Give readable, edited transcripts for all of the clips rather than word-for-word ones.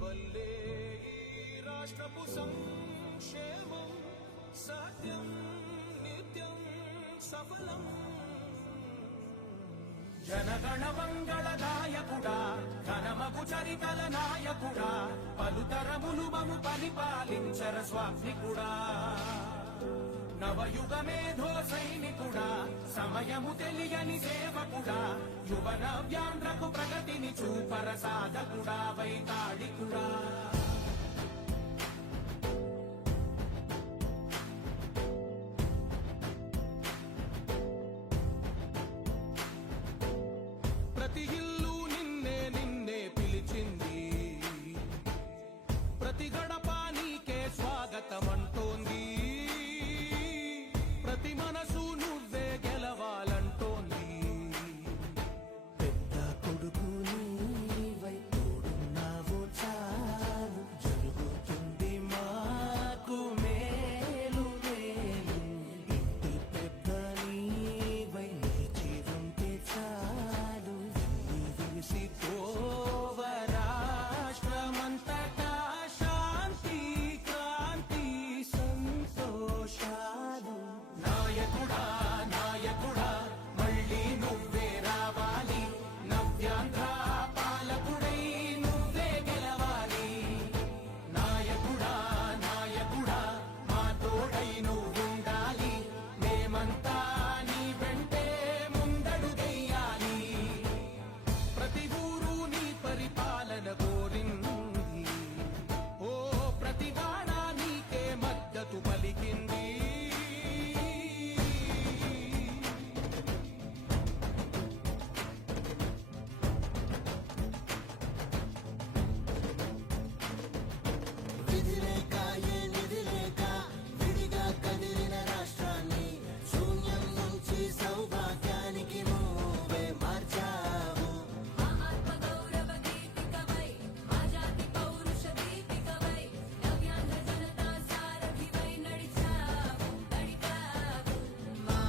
వల్లే ఈ రాష్ట్రపు సంక్షేమం సత్యం నిత్యం సఫలం. జనగణ మంగళ నాయకుడా, ఘనమగు చరితల నాయకుడా, పలుతరములు మము పరిపాలించర స్వామికుడా. నవయుగ మేధో సైనికుడా, సమయము తెలియని సేవకుడా, యువన వ్యాంధ్రకు ప్రగతిని చూపర సాధకుడా, వైతాళికుడా. ప్రతి ఇల్లు నిన్నే నిన్నే పిలిచింది, ప్రతి గడప నీకే స్వాగతమంటోంది, ప్రతి మనసు నువ్వే గెలవాలంటోంది. పెద్ద కొడుకు నీవై తోడున్నావు చాలు, జరుగుతుంది మాకు మేలు మేలు. ఇంటి పెద్ద నీవై నిలిచి ఉంటే చాలు, విసిపోవ రాష్ట్రమంతటా శాంతి క్రాంతి సంతోషాలు. నాయకుడా నాయకుడా మళ్ళీ నువ్వే రావాలి, నవ్యాంధ్ర పాలకుడై నువ్వే గెలవాలి. నాయకుడా నాయకుడా మా తోడై నువ్వుండాలి, మేమంతా నీ వెంటే ముందడుగెయ్యాలి. ప్రతి ఊరు నీ పరిపాలన కోరింది, ఓ ప్రతి వాడ నీకే మద్దతు పలికింది. విధిలేక ఏ నిధిలేక విడిగా కదిలిన రాష్ట్రాన్ని శూన్యం నుంచి సౌభాగ్యానికి నువ్వే మార్చావు. మా ఆత్మగౌరవ గీతికవై, మా జాతి పౌరుష దీపికవై, నవ్యాంధ్ర జనతా సారథివై నడిచావు నడిపావు. మా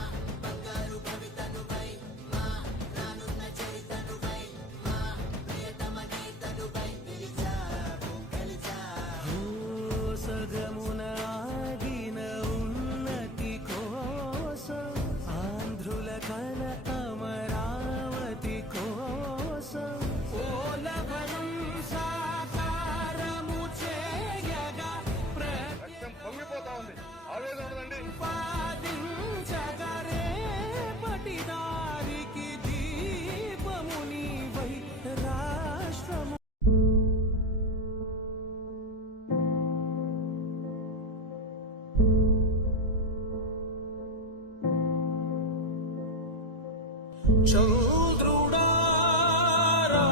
బంగారు భవితనువై, మా రానున్న చరితనువై, మా ప్రియతమ నేతనువై పిలిచావు గెలిచావు. సగమున ఆగిన ఉన్నతి కోసం, ఆంధ్రుల కల అమరావతి కోసం, ఓలవనం సాకారము చేయగా రక్తం పొంగిపోతా ఉంది, ఆవేదన ఉండదండి. ప్రతిపాదించగరే పటిదారికి దీపము నీవై రాష్ట్రము. చంద్రుడా రా,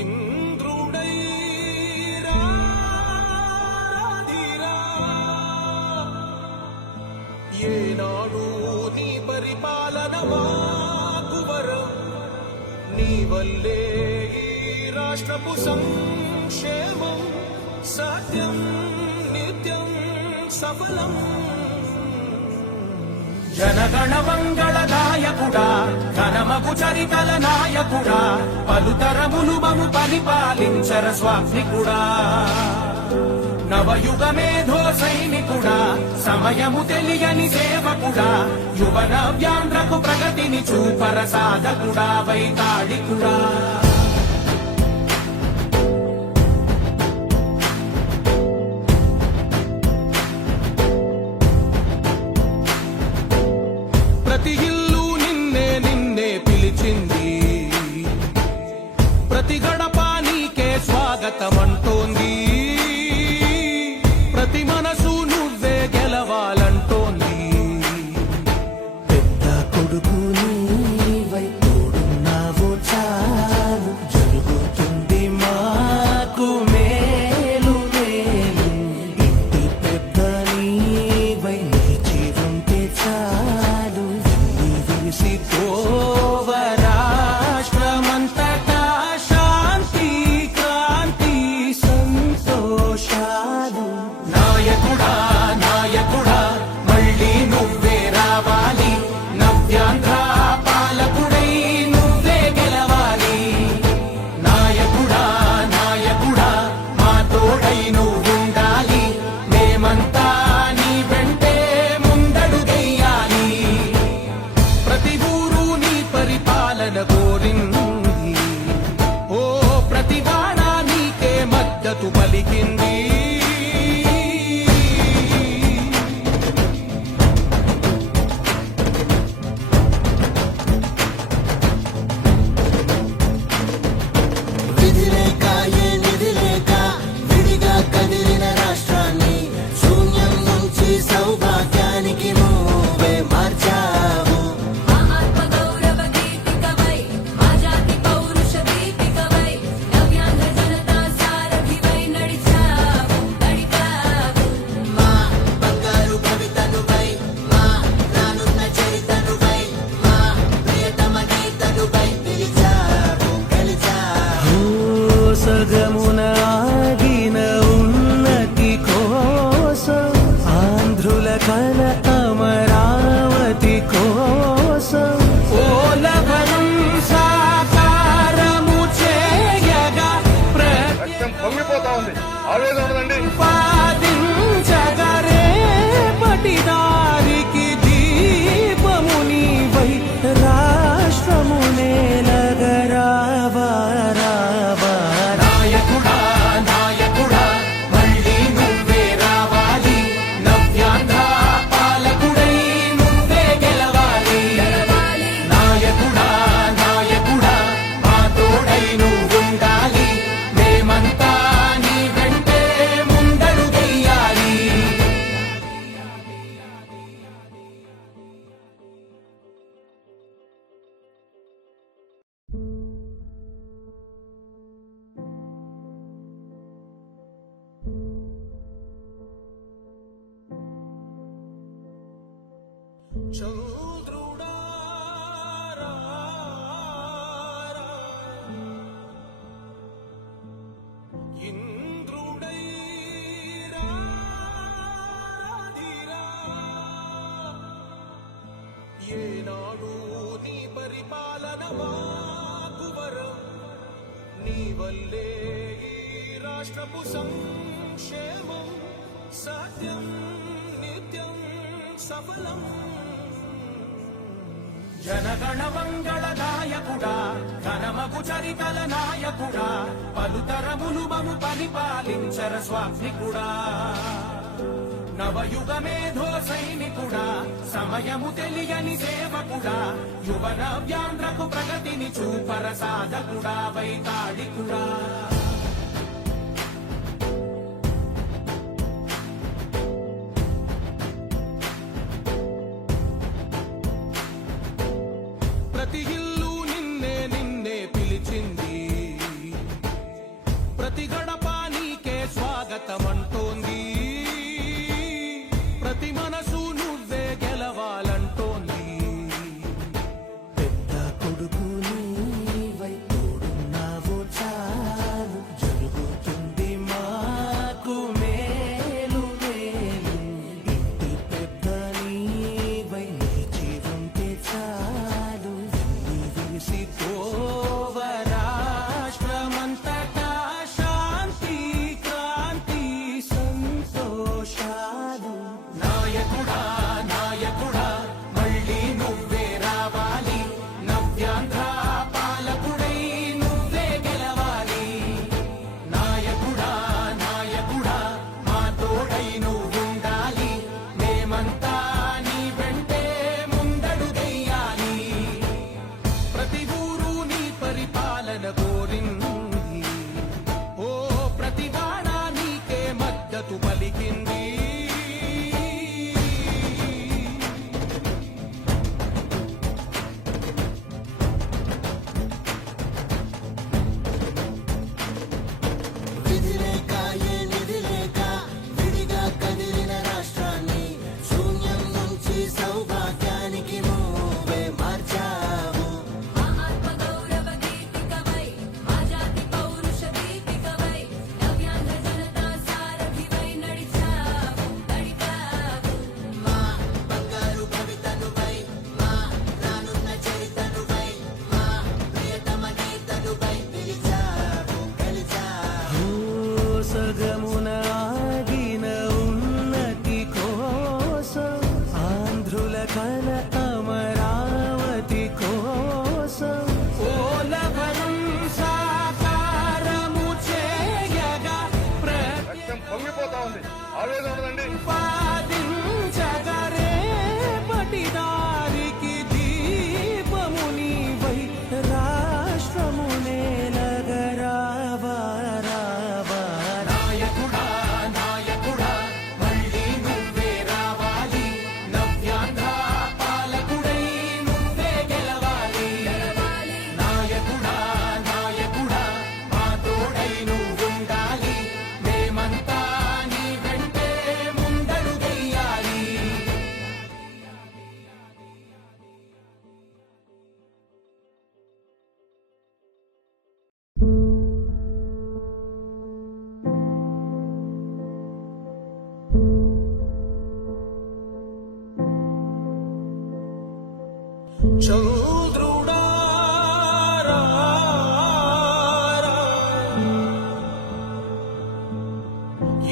ఇంద్రుడై రాదిరా. ఏనాడు నీ పరిపాలన మాకు వరం, నీ వల్లే ఈ రాష్ట్రపు సంక్షేమం సత్యం నిత్యం సఫలం. జనగణ మంగళ నాయకుడా, ఘనమగు చరితల నాయకుడా, పలుతరములు మము పరిపాలించర స్వామికుడా. నవయుగ మేధో సైనికుడా, సమయము తెలియని సేవకుడా, యువన వ్యాంధ్రకు ప్రగతిని చూపర సాధకుడా, వైతాళికుడా. ప్రతి ఇల్లు నిన్నే నిన్నే పిలిచింది, ప్రతి గడప నీకే స్వాగతమంటోంది, ప్రతి మనసు నువ్వే గెలవాలంటోంది. పెద్ద కొడుకు నీవై తోడున్నావు చాలు, జరుగుతుంది మాకు మేలు మేలు. ఇంటి పెద్ద నీవై నిలిచి ఉంటే చాలు, విసిపోవ రాష్ట్రమంతటా శాంతి క్రాంతి సంతోషాలు. ఏనాడు నీ పరిపాలన మాకు వరం, నీ వల్లే ఈ రాష్ట్రపు సంక్షేమం సత్యం నిత్యం సఫలం. జనగణ మంగళ నాయకుడా, ఘనమగు చరితల నాయకుడా, పలుతరములు మము పరిపాలించర స్వామికుడా. నవయుగ మేధో సైనికుడా, సమయము తెలియని సేవకుడా, యువన వ్యాంధ్రకు ప్రగతిని చూపర సాధకుడా, వైతాళికుడా. ప్రతి ఇల్లు నిన్నే నిన్నే పిలిచింది, ప్రతి గడప నీకే స్వాగతమంటోంది, ప్రతి మనసు నువ్వే గెలవాలంటోంది. పెద్ద కొడుకు నీవై తోడున్నావో చాలు, జరుగుతుంది మాకు మేలు మేలు. ఇంటి పెద్ద నీవై నిలిచి ఉంటే చాలు, విసి పోవ రాష్ట్రమంతటా శాంతి క్రాంతి సంతోషాలు. నాయకుడా నాయకుడా మళ్ళీ నువ్వే రావాలి, నవ్యాంధ్ర పాలకుడై నువ్వే గెలవాలి. నాయకుడా నాయకుడా మా తోడై నువ్వుండాలి, మేమంతా నీ వెంటే ముందడుగెయ్యాలి. ప్రతి ఊరు నీ పరిపాలన కోరింది, ఓ ప్రతి వాడ నీకే మద్దతు పలికింది. విధి లేక ఏ నిధి లేక విడిగా కదిలిన రాష్ట్రాన్ని శూన్యం నుంచి సౌభాగ్యానికి నువ్వే మార్చావు. మా ఆత్మగౌరవ గీతికవై, మా జాతి పౌరుష దీపికవై, నవ్యాంధ్ర జనతా సారథివై నడిచావు, నడిపావు. మా బంగారు భవితనువై, మా రానున్న చరితనువై, మా ప్రియతమ నేతనువై పిలిచావు, గెలిచావు. సగమున ఆగిన ఉన్నతి కోసం, ఆంధ్రుల కల అమరావతి కోసం, ఓలవరం సాకారము చేయగా రక్తం పొంగిపోతా ఉంది, ఆవేదన ఉండదండి. ప్రతిపాదించగరే పటిదారికి దీపము నీవై, రాష్ట్రమునే నగరావా రావా. నాయకుడా నాయకుడా మళ్ళీ నువ్వే రావాలి, నవ్యాంధ్ర పాలకుడై నువ్వే గెలవాలి. నాయకుడా నాయకుడా మా తోడై నువ్వుండాలి, మేమంతా నీ వెంటే ముందడుగెయ్యాలి. చంద్రుడా రా,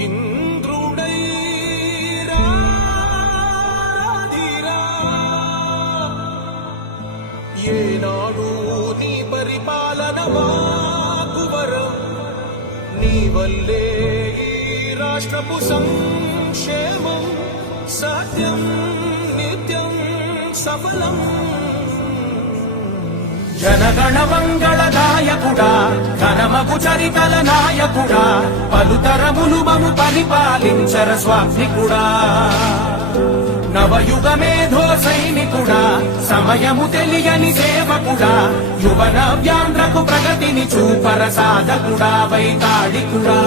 ఇంద్రుడై రాధిరా. ఏనాడు నీ పరిపాలన మాకు వరం, నీ వల్లే ఈ రాష్ట్రపు సంక్షేమం సత్యం నిత్యం సఫలం. జనగణ మంగళ నాయకుడా, ఘనమగు చరితల నాయకుడా, పలుతరములు మము పరిపాలించర స్వామికుడా. నవయుగ మేధో సైనికుడా, సమయము తెలియని సేవకుడా, యువన వ్యాంధ్రకు ప్రగతిని చూపర సాధకుడా, వైతాళికుడా.